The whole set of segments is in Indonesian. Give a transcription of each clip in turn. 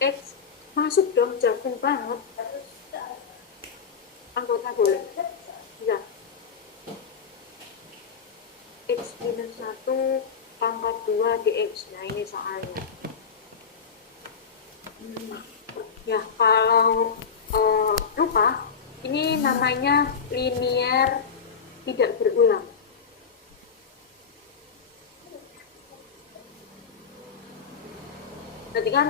X masuk dong, jagung banget. Anggota boleh. Ya. X minus 1 pangkat 2 dx. Nah, ini soalnya. Ya, kalau lupa, ini namanya linear tidak berulang. Berarti kan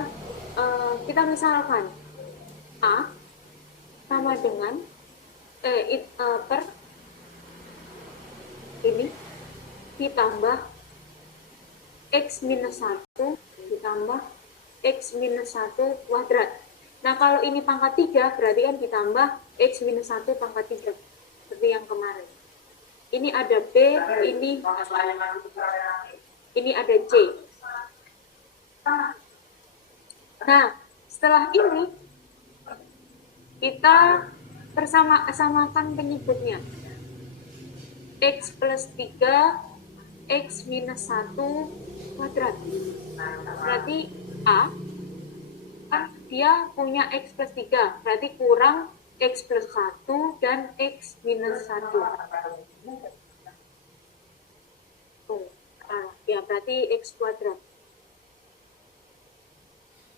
kita misalkan A sama dengan per ini ditambah X minus 1 ditambah X minus 1 kuadrat. Nah, kalau ini pangkat 3, berarti kan ditambah X minus 1 pangkat 3. Seperti yang kemarin. Ini ada B, ini ada C. Nah, setelah ini, kita samakan penyebutnya. X plus 3, X minus 1 kuadrat. Berarti A kan dia punya X plus 3, berarti kurang X plus 1 dan X minus 1. Ya berarti X kuadrat.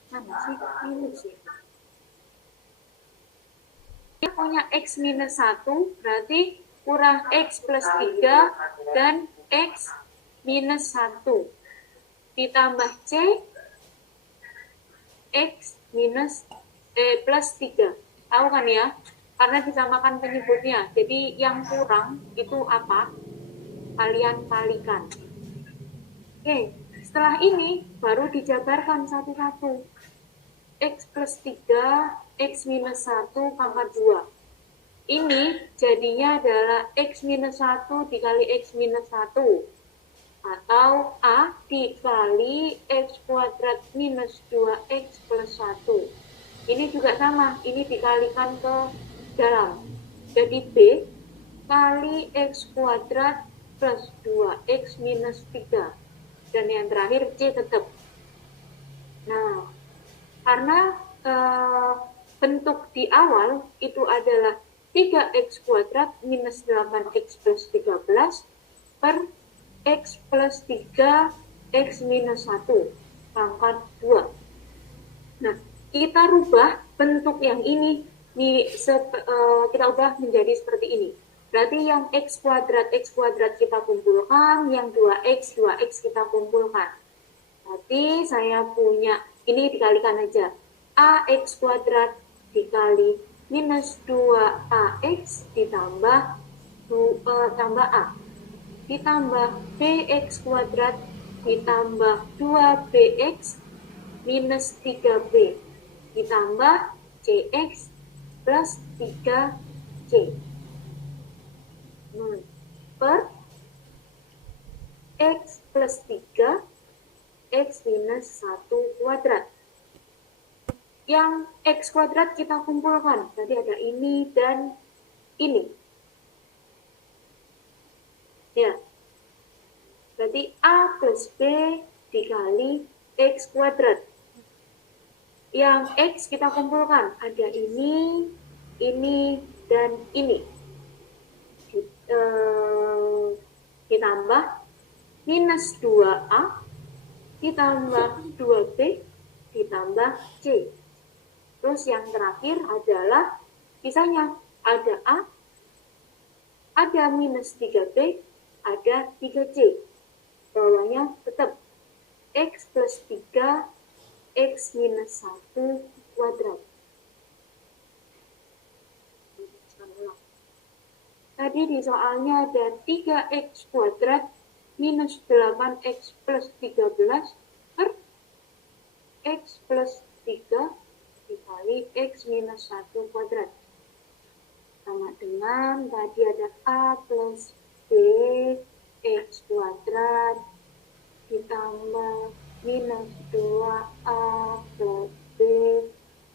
Mana sih? Ini sih. Dia punya X minus 1, berarti kurang X plus 3 dan X minus 1. Ditambah C, X minus plus 3. Tahu kan ya? Karena disamakan penyebutnya. Jadi yang kurang itu apa? Kalian kalikan. Oke, setelah ini baru dijabarkan satu-satu. X plus 3, X minus 1 pangkat 2. Ini jadinya adalah X minus 1 dikali X minus 1. Atau A dikali X kuadrat minus 2X plus 1. Ini juga sama, ini dikalikan ke dalam. Jadi B kali X kuadrat plus 2X minus 3. Dan yang terakhir C tetap. Nah, karena bentuk di awal itu adalah 3X kuadrat minus 8X plus 13 per X plus 3 X minus 1 pangkat 2. Nah, kita rubah bentuk yang ini kita ubah menjadi seperti ini. Berarti yang X kuadrat kita kumpulkan, yang 2X kita kumpulkan. Berarti saya punya, ini dikalikan aja. AX kuadrat dikali minus 2AX ditambah tambah A. Ditambah BX kuadrat ditambah 2BX minus 3B ditambah CX plus 3C per X plus 3 X minus 1 kuadrat. Yang X kuadrat kita kumpulkan, tadi ada ini dan ini. Ya, berarti A plus B dikali X kuadrat. Yang X kita kumpulkan, ada ini, dan ini. Ditambah minus 2A ditambah 2B ditambah C. Terus yang terakhir adalah sisanya ada A, ada minus 3B, ada 3C. Bawahnya tetap X plus 3 X minus 1 kuadrat. Tadi di soalnya ada 3X kuadrat minus 8X plus 13 per X plus 3 dikali X minus 1 kuadrat. Sama dengan tadi ada A plus B X kuadrat ditambah minus 2A plus B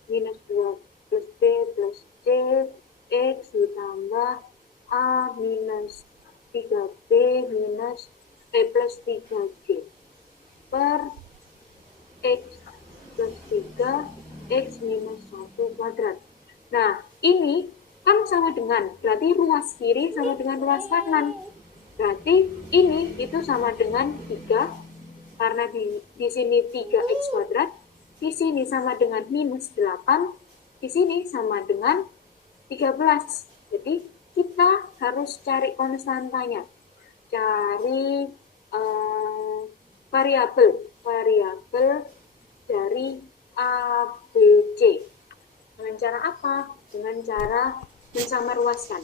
minus 2 plus B plus C X ditambah A minus 3B minus plus 3C per X plus 3 X minus 1 kuadrat. Nah, ini kan sama dengan, berarti ruas kiri sama dengan ruas kanan. Berarti ini itu sama dengan 3, karena di sini 3x kuadrat, di sini sama dengan minus 8, di sini sama dengan 13. Jadi kita harus cari konstantanya. Cari variabel dari A, B, C. Dengan cara apa? Dengan cara mensamarluaskan.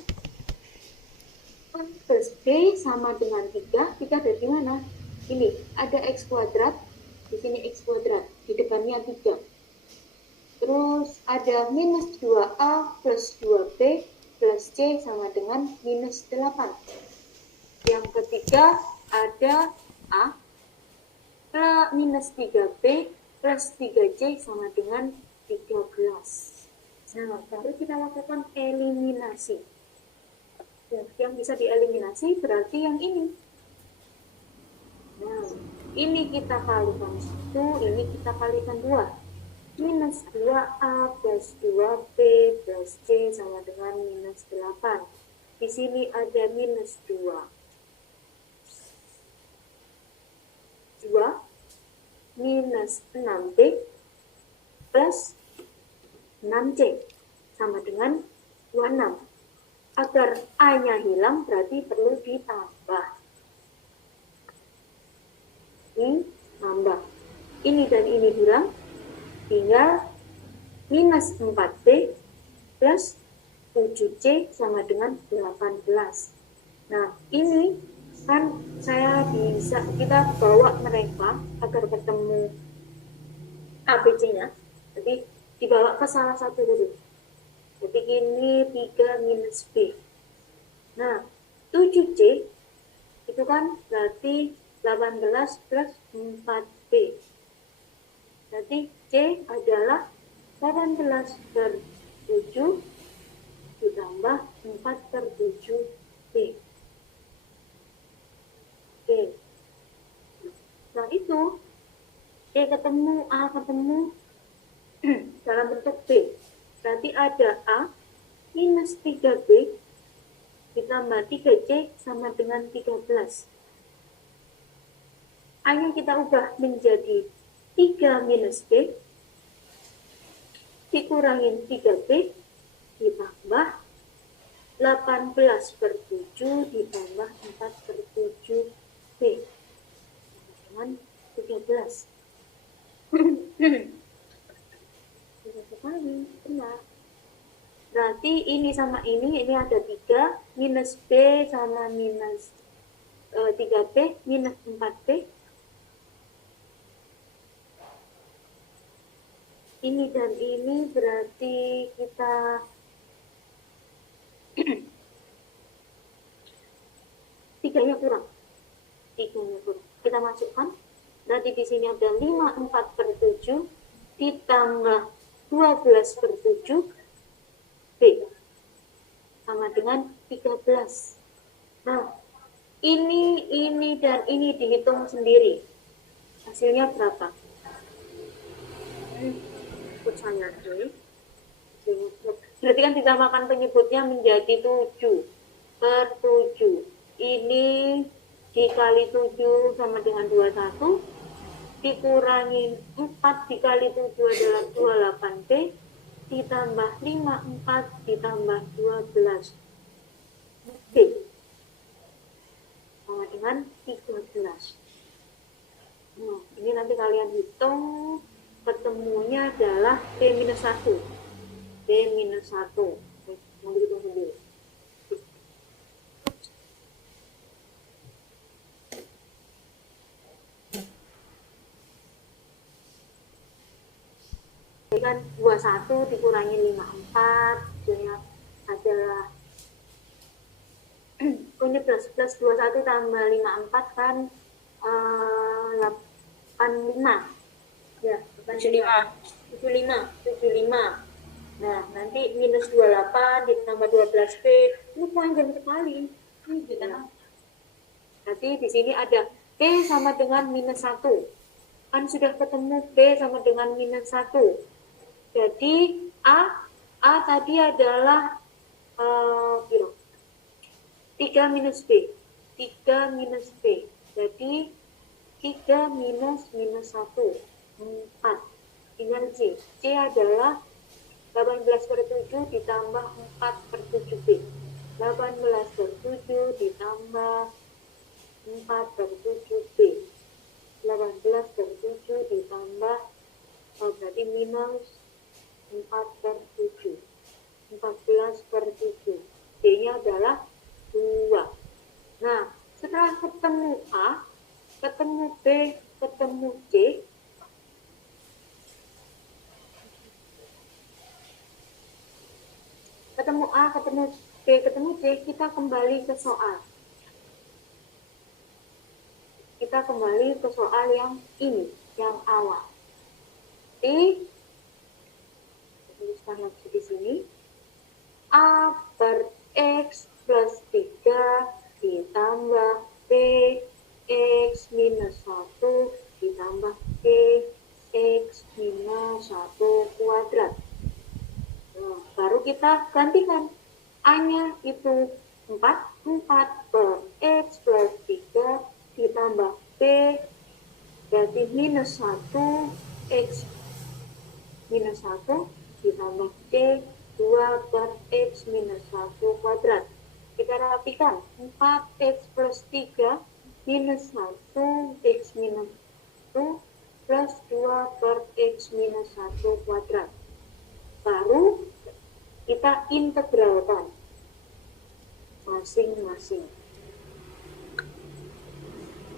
A plus B sama dengan 3. 3 dari mana? Ini, ada X kuadrat, di sini X kuadrat, di depannya 3. Terus ada minus 2A plus 2B plus C sama dengan minus 8. Yang ketiga ada A plus minus 3B plus 3C sama dengan 13. Nah, baru kita lakukan eliminasi. Yang bisa dieliminasi berarti yang ini. Nah, ini kita kalikan 1, ini kita kalikan 2. Minus 2A plus 2B plus C sama dengan minus 8. Di sini ada minus 2. 2 minus 6B plus 6C sama dengan 26. Agar A-nya hilang berarti perlu ditambah. Ditambah. Ini dan ini hilang, tinggal minus 4B plus 7C sama dengan 18. Nah, ini kan kita bawa mereka agar ketemu ABC-nya. Jadi dibawa ke salah satu dulu. Jadi ini 3 minus B. Nah, 7C itu kan berarti 18 plus 4B. Berarti C adalah 18 per 7 ditambah 4 per 7B. Oke. Nah itu, C ketemu, A ketemu dalam bentuk B. Berarti ada A minus 3B ditambah 3C sama dengan 13. A-nya kita ubah menjadi 3 minus B dikurangin 3B ditambah 18 per 7 ditambah 4 per 7B dengan 13. Bisa sekali, benar. Berarti ini sama ini ada 3, minus B sama minus 3B, minus 4B. Ini dan ini berarti kita tiganya kurang. Kita masukkan. Berarti di sini ada 5, 4 per 7 ditambah 12 per 7 B sama dengan 13. Nah, ini dan ini dihitung sendiri. Hasilnya berapa? Ikut saya dulu. Berarti kan ditambahkan penyebutnya menjadi 7 per 7. Ini dikali 7 sama dengan 21. Dikurangi 4 dikali 7 adalah 28B. Ditambah 5, 4 ditambah 12 B sama dengan 13. Nah, ini nanti kalian hitung, ketemunya adalah B-1. B-1. Mau dihitung sendiri. Kan 21 dikurangi 54 jadinya adalah ini plus 21 tambah 54 kan 85 ya 75. Nah nanti minus 28 ditambah 12B ini panjang sekali ini nah, nanti di sini ada B sama dengan minus 1 kan sudah ketemu B sama dengan minus 1. Jadi A tadi adalah 3 minus B. 3 minus B. Jadi 3 minus 1, 4. Tinggal C. C adalah 18 per 7 ditambah 4 per 7B. 18 per 7 ditambah 4 per 7B. 18 per 7 ditambah, berarti minus 4 per 7. 14 per 7. D-nya adalah 2. Nah, setelah ketemu A, ketemu B, ketemu C, ketemu A, ketemu B, ketemu C, kita kembali ke soal. Kita kembali ke soal yang ini, yang awal. Tuliskan lagi di sini. A per X plus 3 ditambah B X minus 1 ditambah B X minus 1 kuadrat. Nah, baru kita gantikan. A-nya itu 4 per X plus 3 ditambah B berarti minus 1 X minus 1 ditambah C 2 per X minus 1 kuadrat. Kita rapikan. 4X plus 3 minus 1 X minus 1 plus 2 per X minus 1 kuadrat. Baru kita integralkan masing-masing.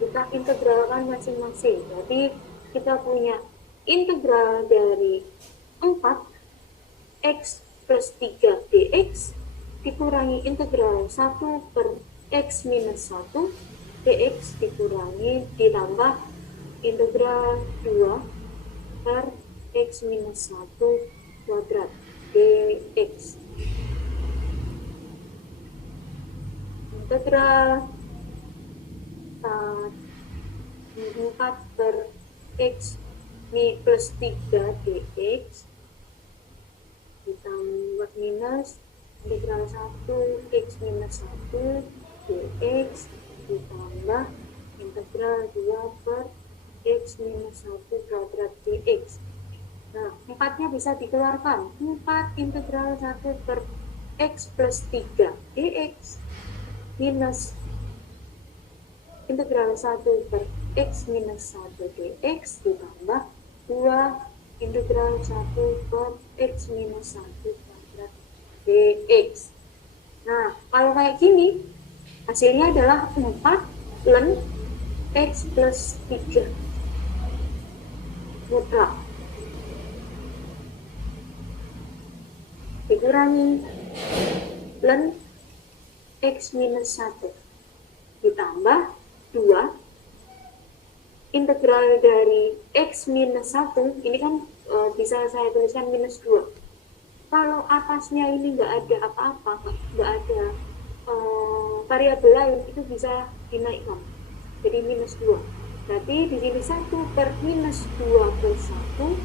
Kita integralkan masing-masing. Jadi kita punya integral dari 4X plus 3 dx dikurangi integral 1 per X minus 1 dx dikurangi ditambah integral 2 per X minus 1 kuadrat dx. Integral 4 per X plus 3 dx ditambah minus integral 1 X minus 1 dx ditambah integral 2 per X minus 1 kuadrat dx. Nah, 4-nya bisa dikeluarkan. 4 integral 1 per X plus 3 dx minus integral 1 per X minus 1 dx ditambah 2 integral 1 per X minus 1 kuadrat dx. Nah, kalau kayak gini, hasilnya adalah 4 ln X plus 3 mutlak. Dikurangi ln X minus 1 ditambah 2 integral dari X minus 1, ini kan bisa saya tuliskan minus 2. Kalau atasnya ini nggak ada apa-apa, nggak ada variabel lain, itu bisa dinaikkan jadi minus 2. Berarti di sini 1 per minus 2 plus 1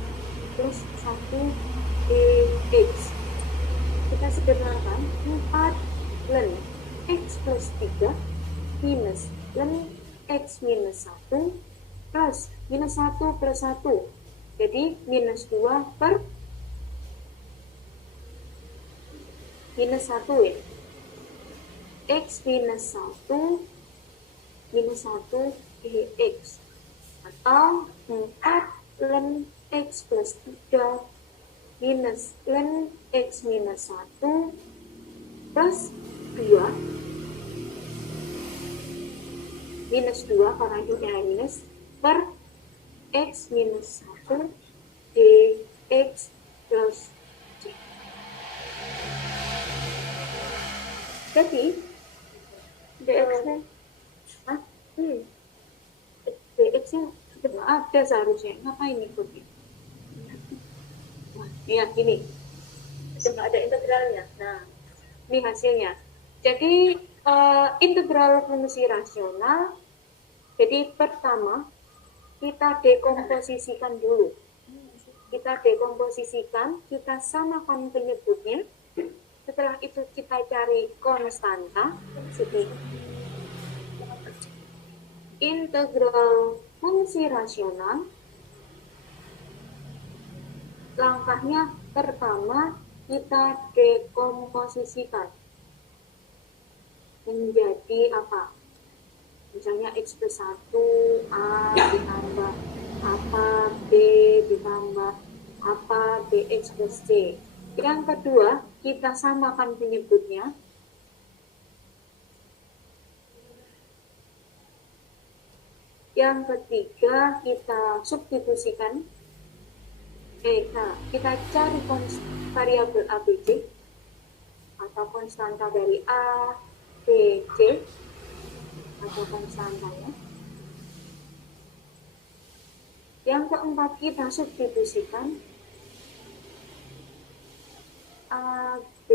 plus 1 dx. Kita sederhanakan 4 ln X plus 3 minus ln X minus 1 plus minus 1 plus 1. Jadi minus 2 per minus 1 ya. X minus 1 minus 1 dx. Atau 4 ln X plus 3 minus ln X minus 1 plus 2 minus 2 karena itu minus per X minus 1 dx plus C. Jadi dx-nya dx-nya ada seharusnya. Ngapain ikutnya? Nah, lihat gini. Cuma ada integralnya. Nah, ini hasilnya. Jadi integral fungsi rasional. Jadi pertama kita dekomposisikan dulu. kita dekomposisikan, kita samakan penyebutnya. Setelah itu kita cari konstanta, integral fungsi rasional. Langkahnya pertama kita dekomposisikan menjadi apa? Misalnya X plus 1, A ditambah apa, B ditambah apa, BX plus C. Yang kedua, kita samakan penyebutnya. Yang ketiga, kita substitusikan. Kita cari variabel ABC atau konstanta dari A, B, C atau konstantanya. Yang keempat, kita substitusikan A, B,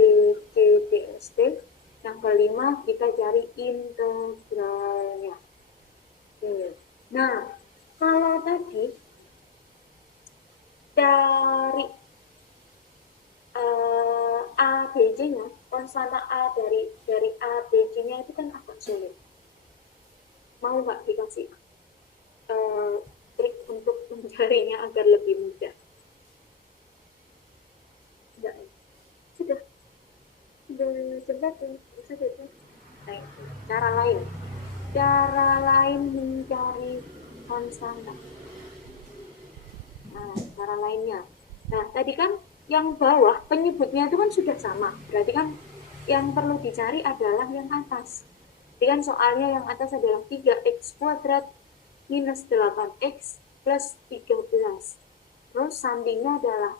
C, D, S, T. Yang kelima, kita cari integralnya. Nah, kalau tadi dari A, B, C-nya, konstanta A dari A, B, C-nya itu kan agak sulit. Mau nggak dikasih trik untuk mencarinya agar lebih mudah? Enggak. Sudah sudah. Nah, cara lain mencari konstanta. Nah, cara lainnya. Nah, tadi kan yang bawah penyebutnya itu kan sudah sama. Berarti kan yang perlu dicari adalah yang atas. Jadi kan soalnya yang atas adalah 3x kuadrat minus 8x plus 13. Terus sandingnya adalah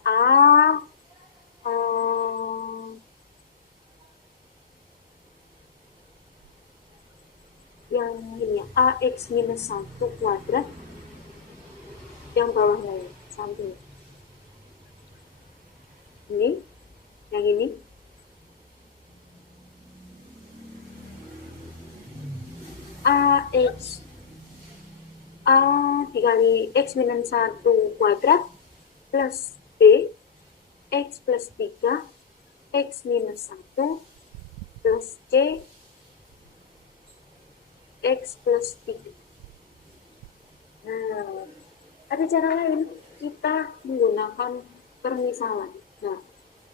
yang ini ya, ax minus 1 kuadrat. Yang bawahnya ya, samping. Ini, yang ini. Ax A dikali x minus 1 kuadrat plus B x plus 3 x minus 1 plus C x plus 3. Nah, ada cara lain, kita menggunakan permisalan. Nah,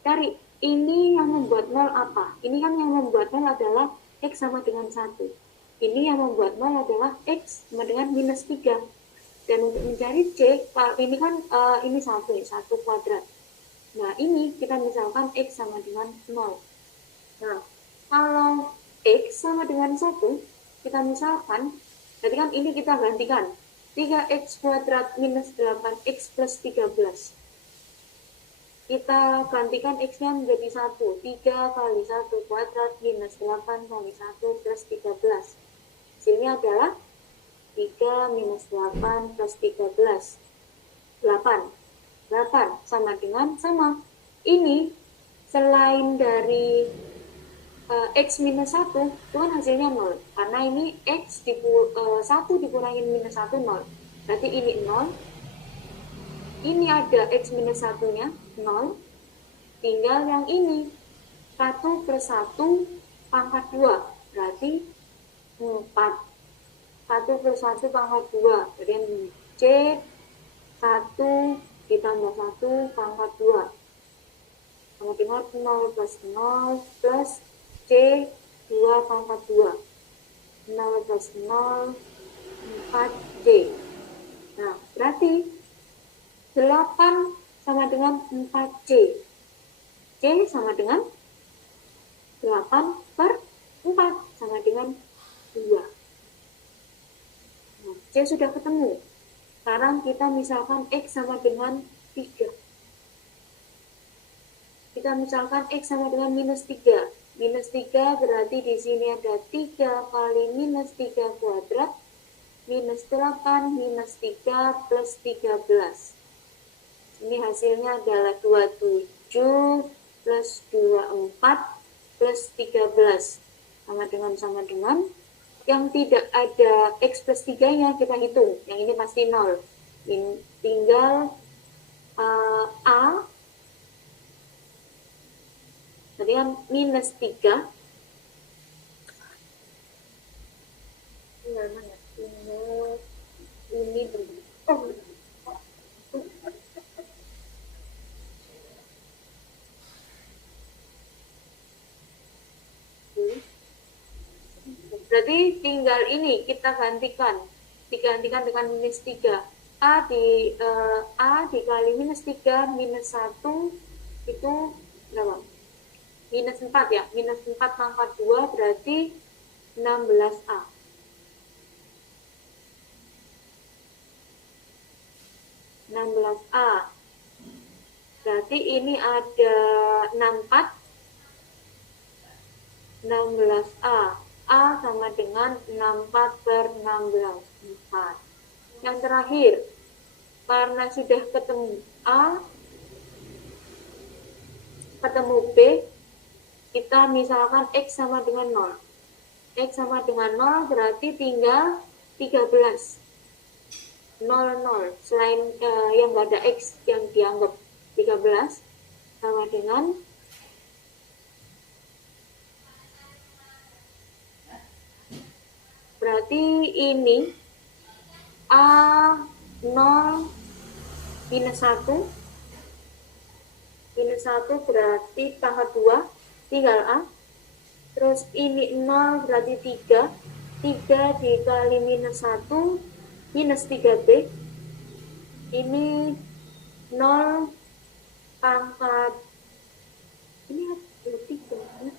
cari ini yang membuat 0 apa? Ini kan yang membuat 0 adalah x sama dengan 1. Ini yang membuat 0 adalah x sama dengan minus 3. Dan untuk mencari C, ini kan ini 1 kuadrat. Nah, ini kita misalkan x sama dengan 0. Nah, kalau x sama dengan 1, kita misalkan, berarti kan ini kita gantikan. 3x kuadrat minus 8x plus 13. Kita gantikan x-nya menjadi 1. 3 kali 1 kuadrat minus 8 kali 1 plus 13. Hasilnya adalah 3 minus 8 plus 13. 8. 8 sama dengan sama. Ini selain dari x minus 1, itu kan hasilnya 0. Karena ini x 1 dikurangin minus 1, 0. Berarti ini 0. Ini ada x minus 1-nya, 0. Tinggal yang ini. 1 plus 1 pangkat 2. Berarti 4. 1 plus 1 pangkat 2. Berarti C 1 ditambah 1 pangkat 2. Sama dengan 0 plus 0 plus C 2 pangkat 2. 0 plus 0 4C. Nah, berarti 8 sama dengan 4C. C sama dengan 8 per 4 sama dengan 2. Nah, C sudah ketemu. Sekarang kita misalkan X sama dengan 3. Kita misalkan X sama dengan minus 3. Minus 3 berarti di sini ada 3 kali minus 3 kuadrat. Minus 8 minus 3 plus 13. Ini hasilnya adalah 27 plus 24 plus 13. Sama dengan. Yang tidak ada X plus 3-nya kita hitung. Yang ini pasti 0. Tinggal berarti kan minus 3. Tinggal mana? Tinggal ini dulu. Berarti tinggal ini kita gantikan dengan minus 3. A dikali minus 3 minus 1 itu berapa? Minus 4 ya. Minus 4 pangkat 2 berarti 16A. Berarti ini ada 64 16A. A sama dengan 64 per 16. 4. Yang terakhir, karena sudah ketemu A, ketemu B, kita misalkan X sama dengan 0. X sama dengan 0 berarti tinggal 13. 0, 0. Selain yang nggak ada X yang dianggap 13, sama dengan berarti ini A0 minus 1 berarti pangkat 2 tinggal A, terus ini 0 berarti 3 dikali minus 1 minus 3B, ini 0 pangkat ini ada 3 ya.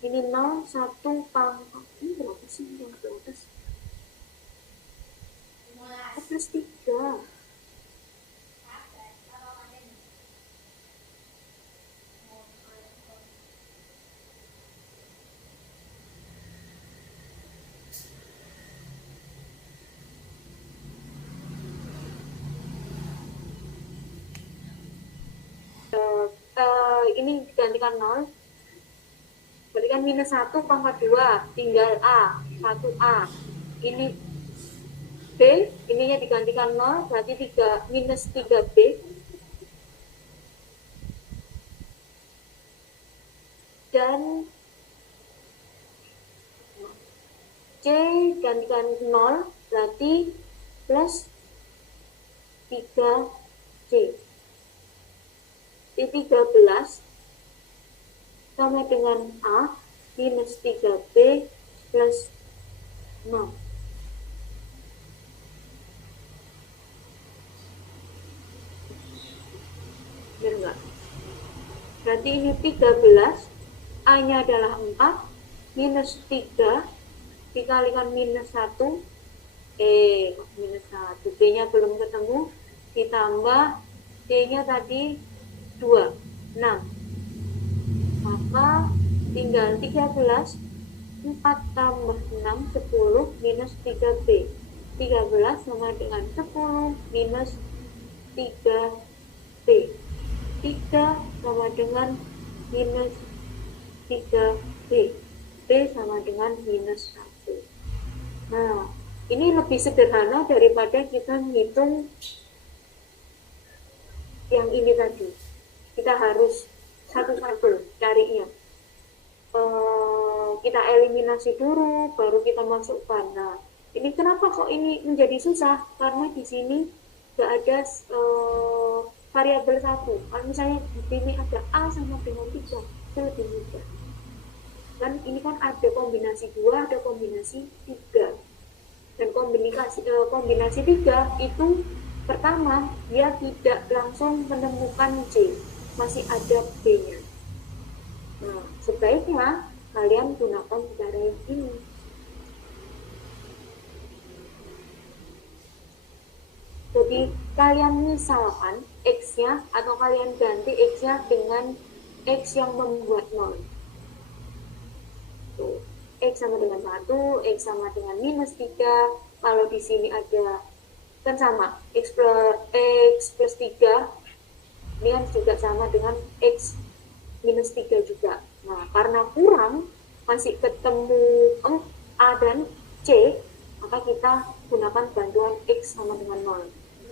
Ini 0, 1 pangkat ini berapa sih yang ke atas? Plus 3. Ini digantikan 0, berarti kan minus 1 pangkat 2 tinggal A, 1A. Ini B, ininya digantikan 0, berarti 3 minus 3B. Dan C gantikan 0, berarti plus 3C. Di 13 sama dengan A minus 3B plus 0. Benar nggak? Berarti ini 13, A-nya adalah 4, minus 3 dikalikan minus 1, minus 1, B-nya belum ketemu, ditambah D-nya tadi 2, 6. Maka tinggal 13, 4 tambah 6, 10, minus 3B. 13 sama dengan 10 minus 3B. 3 sama dengan minus 3B. B sama dengan minus 1. Nah, ini lebih sederhana daripada kita menghitung yang ini tadi. Kita harus satu-satu carinya. Kita eliminasi dulu, baru kita masukkan. Nah, ini kenapa kok ini menjadi susah? Karena di sini nggak ada variabel satu. Kalau misalnya di sini ada A sama dengan 3, itu lebih mudah. Dan ini kan ada kombinasi 2, ada kombinasi 3. Dan kombinasi 3 itu pertama, dia tidak langsung menemukan C, masih ada B-nya. Nah, sebaiknya kalian gunakan cara yang ini. Jadi, kalian misalkan X-nya, atau kalian ganti X-nya dengan X yang membuat 0. Tuh, X sama dengan 1, X sama dengan minus 3. Kalau di sini ada, kan sama, X plus 3, ini kan juga sama dengan X minus 3 juga. Nah, karena kurang, masih ketemu A dan C, maka kita gunakan bantuan X sama dengan 0.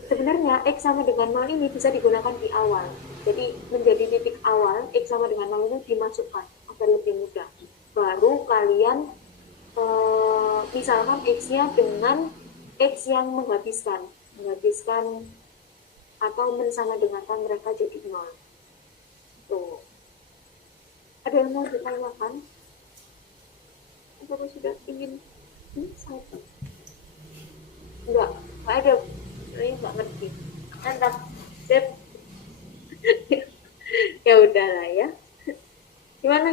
Sebenarnya X sama dengan 0 ini bisa digunakan di awal. Jadi menjadi titik awal, X sama dengan 0 itu dimasukkan agar lebih mudah. Baru kalian misalkan X-nya dengan X yang menghabiskan atau mensama dengankan mereka jadi 0. Tuh. Ada yang mau ditanyakan? Atau sudah ingin satu? Enggak ada. Ini nggak ngerti. Mantap. Sip. Ya udahlah ya. Gimana